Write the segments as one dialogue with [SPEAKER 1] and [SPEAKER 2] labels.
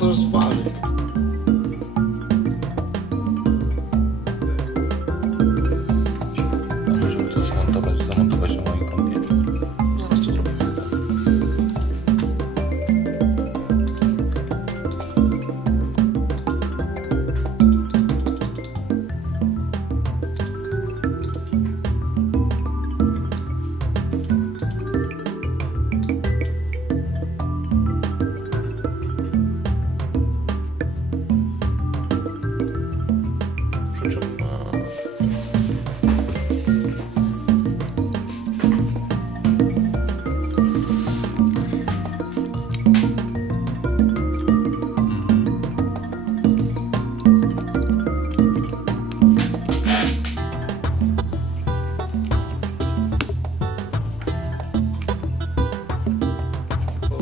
[SPEAKER 1] outros falem.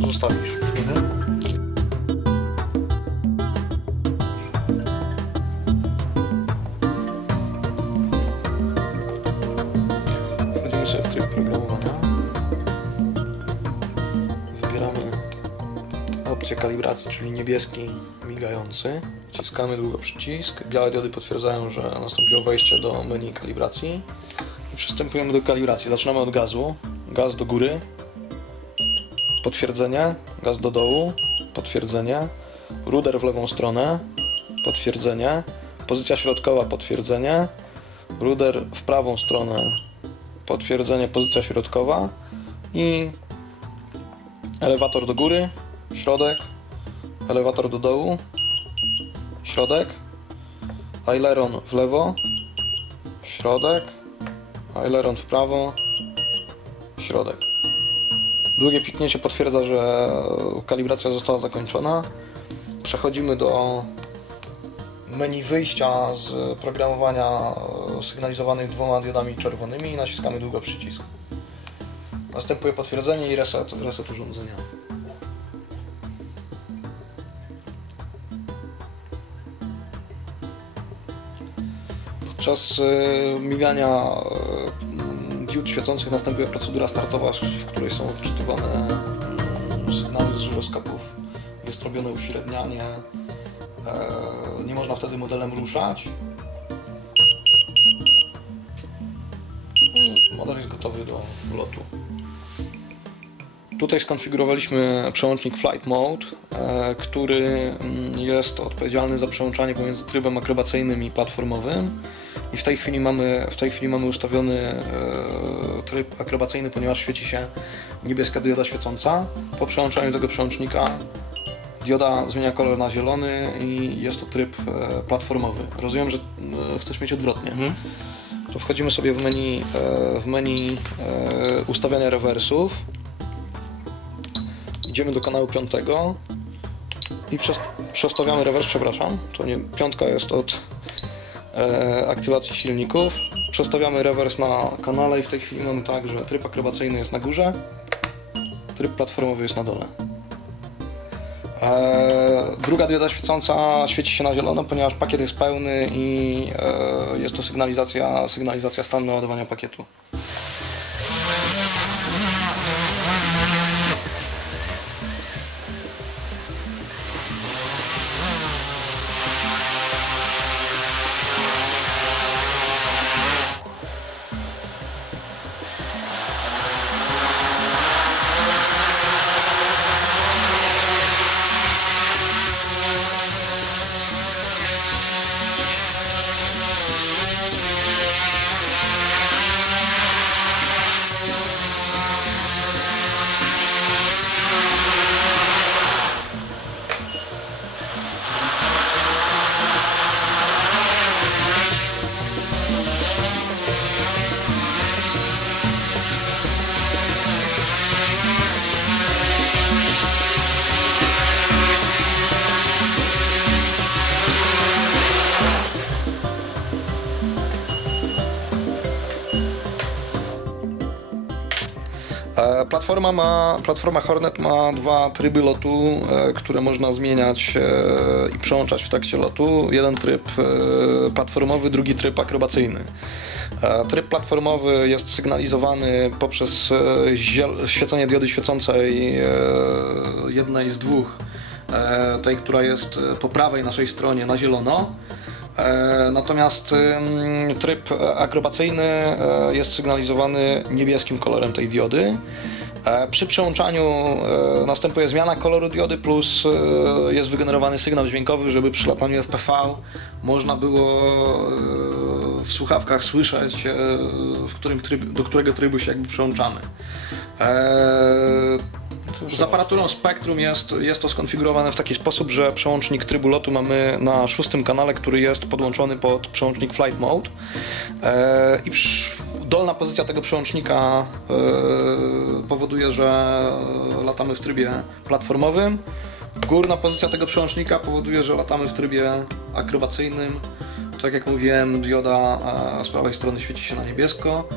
[SPEAKER 1] Ustawisz.
[SPEAKER 2] Mhm.
[SPEAKER 1] Wchodzimy w tryb programowania. Wybieramy opcję kalibracji, czyli niebieski migający. Wciskamy długo przycisk. Białe diody potwierdzają, że nastąpiło wejście do menu kalibracji. I przystępujemy do kalibracji. Zaczynamy od gazu. Gaz do góry. Potwierdzenie. Gaz do dołu. Potwierdzenie. Ruder w lewą stronę. Potwierdzenie. Pozycja środkowa. Potwierdzenie. Ruder w prawą stronę potwierdzenie pozycja środkowa i elewator do góry, środek, elewator do dołu, środek, aileron w lewo, środek, aileron w prawo, środek. Długie piknięcie potwierdza, że kalibracja została zakończona. Przechodzimy do menu wyjścia z programowania e, sygnalizowanych dwoma diodami czerwonymi i naciskamy długo przycisk. Następuje potwierdzenie i reset, reset urządzenia. Podczas e, migania diod świecących następuje procedura startowa, w której są odczytywane mm, sygnały z żyroskopów. Jest robione uśrednianie, E, nie można wtedy modelem ruszać. I model jest gotowy do lotu. Tutaj skonfigurowaliśmy przełącznik Flight Mode, e, który mm, jest odpowiedzialny za przełączanie pomiędzy trybem akrobacyjnym i platformowym. I w tej chwili mamy, w tej chwili mamy ustawiony e, tryb akrobacyjny, ponieważ świeci się niebieska dioda świecąca. Po przełączaniu tego przełącznika Dioda zmienia kolor na zielony i jest to tryb e, platformowy. Rozumiem, że e, chcesz mieć odwrotnie. Mhm. To wchodzimy sobie w menu, w menu ustawiania rewersów. Idziemy do kanału piątego i przestawiamy rewers, przepraszam, to nie, piątka jest od aktywacji silników. Przestawiamy rewers na kanale i w tej chwili mamy tak, że tryb akrobacyjny jest na górze, tryb platformowy jest na dole. E, druga dioda świecąca świeci się na zielono, ponieważ pakiet jest pełny i e, jest to sygnalizacja, sygnalizacja stanu ładowania pakietu. Platforma, ma, platforma Hornet ma dwa tryby lotu, e, które można zmieniać e, i przełączać w trakcie lotu. Jeden tryb platformowy, drugi tryb akrobacyjny. Tryb platformowy jest sygnalizowany poprzez świecenie diody świecącej jednej z dwóch, tej, która jest po prawej naszej stronie na zielono. Natomiast tryb akrobacyjny jest sygnalizowany niebieskim kolorem tej diody. E, przy przełączaniu e, następuje zmiana koloru diody plus e, jest wygenerowany sygnał dźwiękowy, żeby przy lataniu FPV można było w słuchawkach słyszeć, w którym tryb, do którego trybu się jakby przełączamy. Z aparaturą Spectrum jest, jest to skonfigurowane w taki sposób, że przełącznik trybu lotu mamy na szóstym kanale, który jest podłączony pod przełącznik Flight Mode. I dolna pozycja tego przełącznika powoduje, że latamy w trybie platformowym. Górna pozycja tego przełącznika powoduje, że latamy w trybie akrobacyjnym. Tak jak mówiłem, dioda e, z prawej strony świeci się na niebiesko.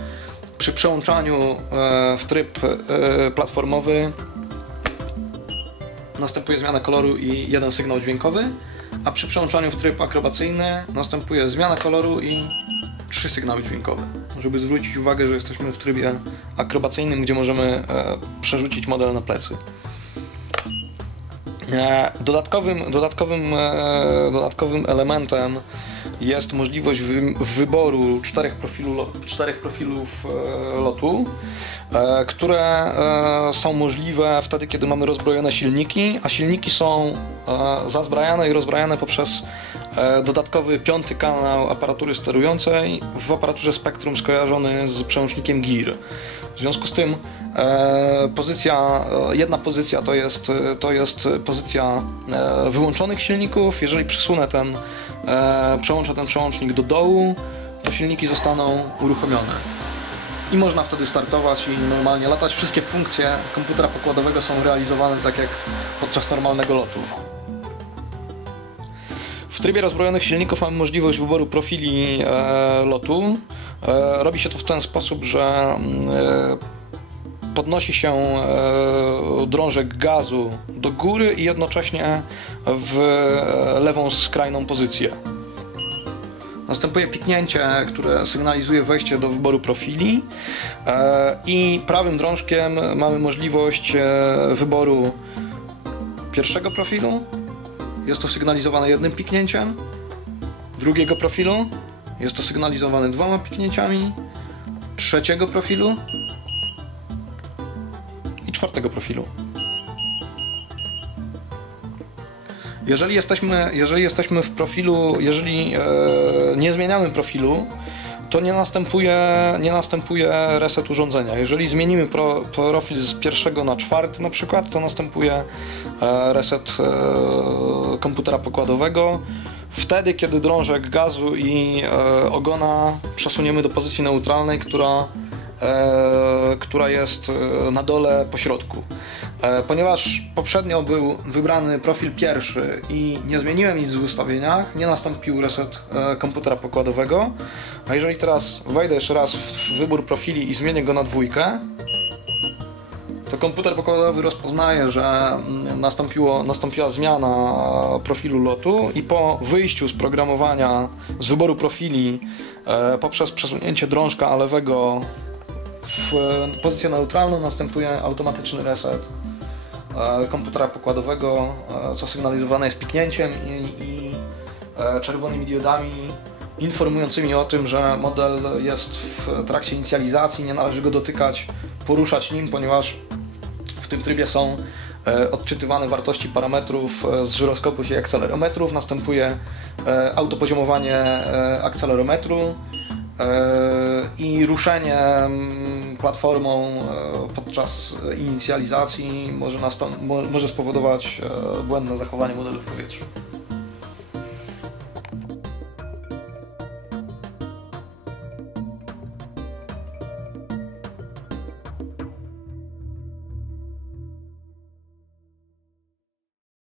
[SPEAKER 1] Przy przełączaniu e, w tryb e, platformowy następuje zmiana koloru i jeden sygnał dźwiękowy, a przy przełączaniu w tryb akrobacyjny następuje zmiana koloru i trzy sygnały dźwiękowe. Żeby zwrócić uwagę, że jesteśmy w trybie akrobacyjnym, gdzie możemy e, przerzucić model na plecy. E, dodatkowym, dodatkowym, e, dodatkowym elementem jest możliwość wy, wyboru czterech, profilu, czterech profilów e, lotu, e, które e, są możliwe wtedy, kiedy mamy rozbrojone silniki, a silniki są zazbrajane i rozbrajane poprzez dodatkowy piąty kanał aparatury sterującej w aparaturze Spectrum skojarzony z przełącznikiem GIR. W związku z tym e, pozycja, jedna pozycja to jest, to jest pozycja wyłączonych silników. Jeżeli przesunę ten e, przełączę ten przełącznik do dołu, to silniki zostaną uruchomione. I można wtedy startować i normalnie latać. Wszystkie funkcje komputera pokładowego są realizowane tak jak podczas normalnego lotu. W trybie rozbrojonych silników mamy możliwość wyboru profili e, lotu. E, robi się to w ten sposób, że e, podnosi się e, drążek gazu do góry i jednocześnie w lewą skrajną pozycję. Następuje piknięcie, które sygnalizuje wejście do wyboru profili e, i prawym drążkiem mamy możliwość e, wyboru pierwszego profilu. Jest to sygnalizowane jednym piknięciem. Drugiego profilu. Jest to sygnalizowane dwoma piknięciami. Trzeciego profilu i czwartego profilu. Jeżeli jesteśmy, jeżeli jesteśmy w profilu, jeżeli e, nie zmieniamy profilu, to nie następuje, nie następuje reset urządzenia. Jeżeli zmienimy pro, profil z pierwszego na czwarty na przykład, to następuje e, reset e, komputera pokładowego. Wtedy, kiedy drążek gazu i e, ogona przesuniemy do pozycji neutralnej, która która jest na dole po środku. E, ponieważ poprzednio był wybrany profil pierwszy i nie zmieniłem nic w ustawieniach, nie nastąpił reset komputera pokładowego, a jeżeli teraz wejdę jeszcze raz w wybór profili i zmienię go na dwójkę, to komputer pokładowy rozpoznaje, że mm, nastąpiło, nastąpiła zmiana profilu lotu i po wyjściu z programowania, z wyboru profili poprzez przesunięcie drążka lewego w pozycję neutralną następuje automatyczny reset. e, komputera pokładowego, e, co sygnalizowane jest piknięciem i, i e, czerwonymi diodami informującymi o tym, że model jest w trakcie inicjalizacji, nie należy go dotykać, poruszać nim, ponieważ w tym trybie są odczytywane wartości parametrów z żyroskopów i akcelerometrów, następuje autopoziomowanie akcelerometru, i ruszenie platformą e, podczas inicjalizacji może, może spowodować e, błędne zachowanie modelu w powietrzu.